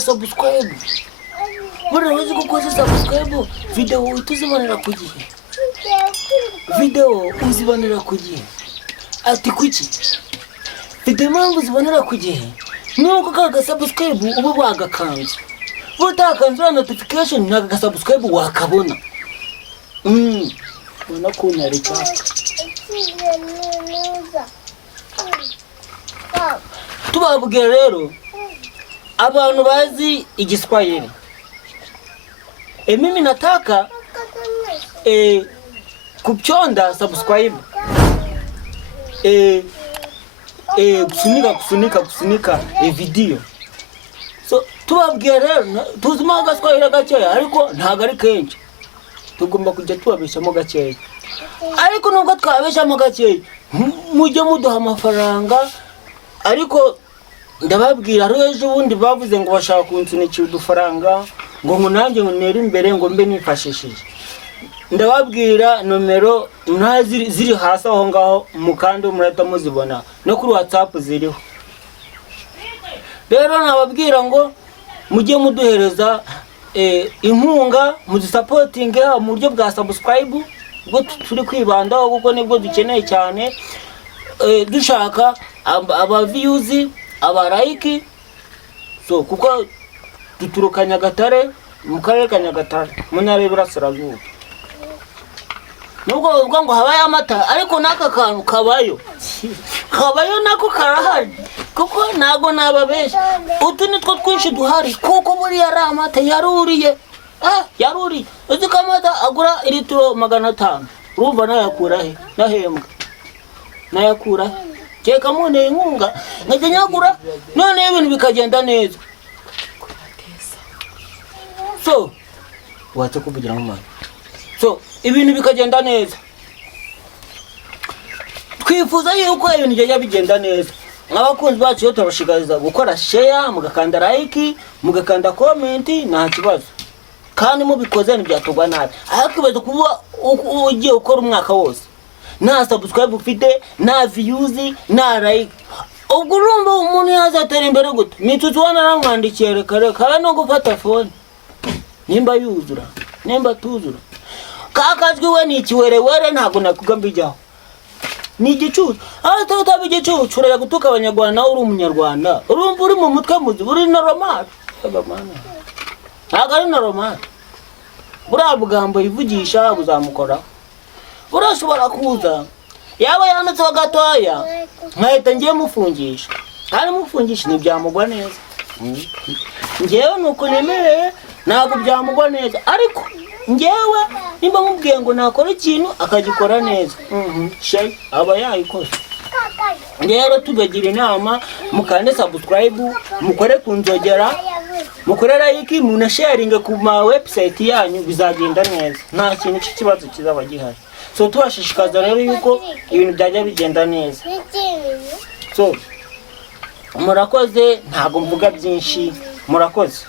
subscribe. Bora wezi kukoza subscribe. Video utuzibonera ku gihe. Video uzibonera ku gihe. Ati kuki? Video mpamvu uzibonera ku gihe. Nuko kaga subscribe ubu bwagakanze. Utakanze notification naga subscribe wakabona. Ubona ko nareka. Tubabwira rero abantu bazi Igiswahili. Mimi nataka kupchonda subscribe. Kusunika video. So tubabwira rero tuzima Igiswahili gakeya ariko ntago ari kenshi. Tugomba kujya tubabeshamo gakeya. Ariko nubwo twabeshamo gakeya mujye muduha amafaranga. Ariko ndababwira rero ejo bundi bavuze ngo bashaka kunsunikira udufaranga ngo nanjye nere imbere ngo mbe nifashishije. Ndababwira nomero ziri hasi aho ngaho mukandi murata muzibona no kuri WhatsApp ziriho. Rero nababwira ngo mujye muduhereza inkunga mudusupporting mu buryo bwa subscribe ubwo turi kwibandaho kuko nibwo dukeneye cyane. Dushaka aba views aba like. So kuko duturuka Nyagatare mu karere ka Nyagatare mu ntara y'Iburasirazuba. Nubwo ubwo ngo habaye amata ariko naka kantu kabayo nako karahari kuko nago nababesha. Utu nitwo twinshi duhari kuko muri yari amata yaruriye. Yaruriye uzi kamata agura litiro 500. Urumva nayakura he? Nahembwa nayakura keka mune inkunga ngajya nyagura none ibintu bikagenda neza. So wacha kuvugira mu mwana. So ibintu bikagenda neza. Twifuza yuko ibintu bijya bigenda neza. Abakunzi bacu yo turabashigariza gukora share, mugakanda like, mugakanda comment nta kibazo. Kandi mubikoze ntibyatugwa nabi. Akibazo kuba ugiye ukora umwaka wose na subscribe ufite na views na like. Ubwo urumva umuntu yazatera imbere gute? Nitutubona namwandikiye reka no gufata phone. Nimba yuzura, nimba tuzura. Kakazwi we ni kiwerewere ntago nakugambijyaho. Ni igicucu. Utabigicucu uraya gutuka abanyarwanda uri umunyarwanda. Urumva uri mu mutwe muzi uri normal. Ntago ari normal. Buriya bugambo yivugisha buzamukora. Urashobora kuza yaba yanatse gatoya nkahita ngiye mufungisha. Kandi mufungisha ntibyamugwa neza. Ngewe nuko nemereye ntabwo byamugwa neza. Ariko ngewe nimba mubwiye ngo nakora ikintu akagikora neza. Shay aba yayikoze. Rero tubagira inama mukande subscribe, mukore kunzogera, mukore like, muna sharing ku ma website yanyu bizagenda neza. Nta kintu cy'ikibazo kizaba gihari. So tubashishikaza rero yuko ibintu byajya bigenda neza. So murakoze ntago mvuga byinshi. Murakoze.